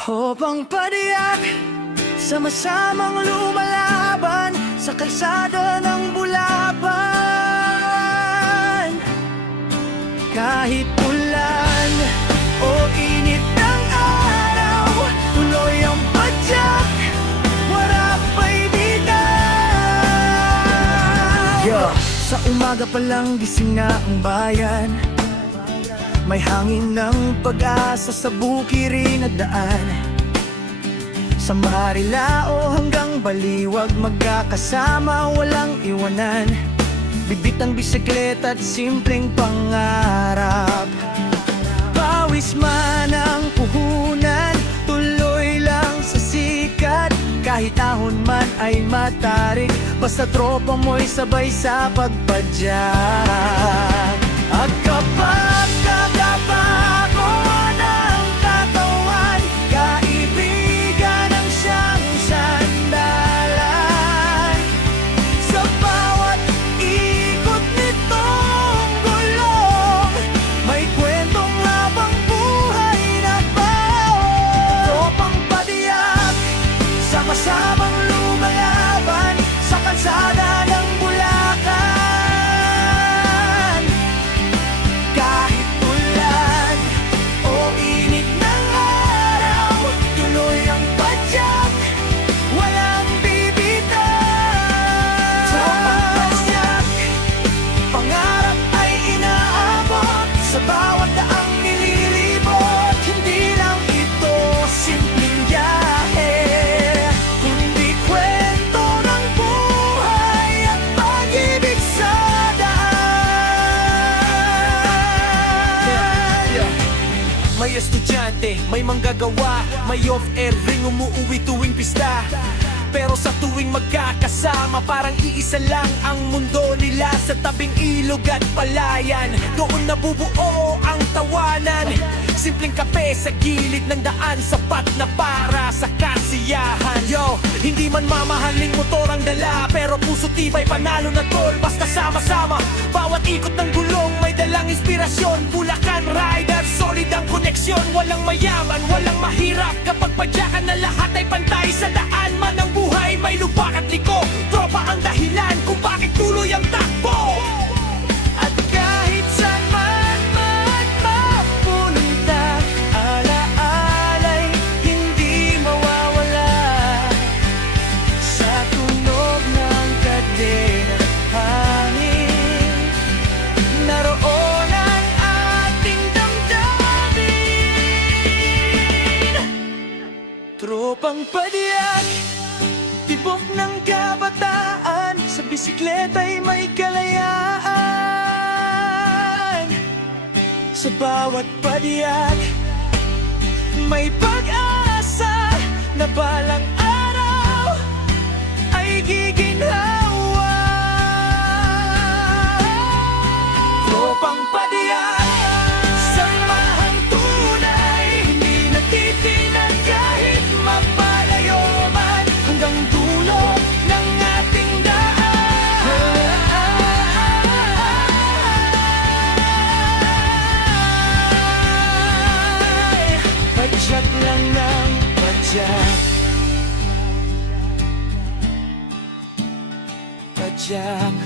Tropang padiyak, sama-samang lumalaban sa kalsada ng Bulacan. Kahit ulan o init ng araw, tuloy ang padyak, wala pa'y bitaw. Sa umaga pa lang gising na ang bayan, may hangin ng pag-asa sa bukirin at daan. Sa Marilao hanggang Baliwag magkakasama, walang iwanan. Bibit ang bisikleta at simpleng pangarap. Pawis man ang puhunan, tuloy lang sa sikat. Kahit ahon man ay matarik, basta tropa mo'y sabay sa pagpadyak. At kapag kagapako ng katawan, kaibigan ang siyang sandalan. Sa bawat ikot nitong gulong, may kwentong habang buhay na baon. Tropang padiyak, sama-samang lumalaban sa kalsada ng Bulacan. Kahit ulan o init ng araw, tuloy ang padyak, walang bibitaw. Tropang padyak, pangarap ay inaabot sa bawat daang nililibot. Hindi lang ito simpleng biyahe, kundi kwento ng buhay at pag-ibig sa daan. May estudyante, may manggagawa, may off-air ring umuuwi tuwing pista. Pero sa tuwing magkakasama, parang iisa lang ang mundo nila. Sa tabing ilog at palayan, doon nabubuo ang tawanan. Simpleng kape sa gilid ng daan, sapat na para sa kasiyahan. Yo, hindi man mamahaling motor ang dala, pero puso tibay, panalo na tol, basta sama-sama. Bawat ikot ng gulong may dalang inspirasyon. Bulacan Rider, solid ang koneksyon. Walang mayaman, walang mahirap, kapag padyakan na lahat ay pantay. Sa daan man ang buhay, may lubak at liko. Tropa ang dahilan kung bakit tuloy ang takbo. At kahit saan man magpapunta, alaala'y hindi mawawala. Sa tunog ng kadenang hangin, naroon ang ating damdamin. Tropang padiyak, tibok ng kabataan, sa bisikleta'y may kalayaan. Sa bawat padiyak, may pag-asa na balang araw ay giginhawa. Tropang padiyak, samahang tunay, hindi natitinag kahit mapalayo man, hanggang dulo ng ating daan. Padyak lang ng padyak, padyak.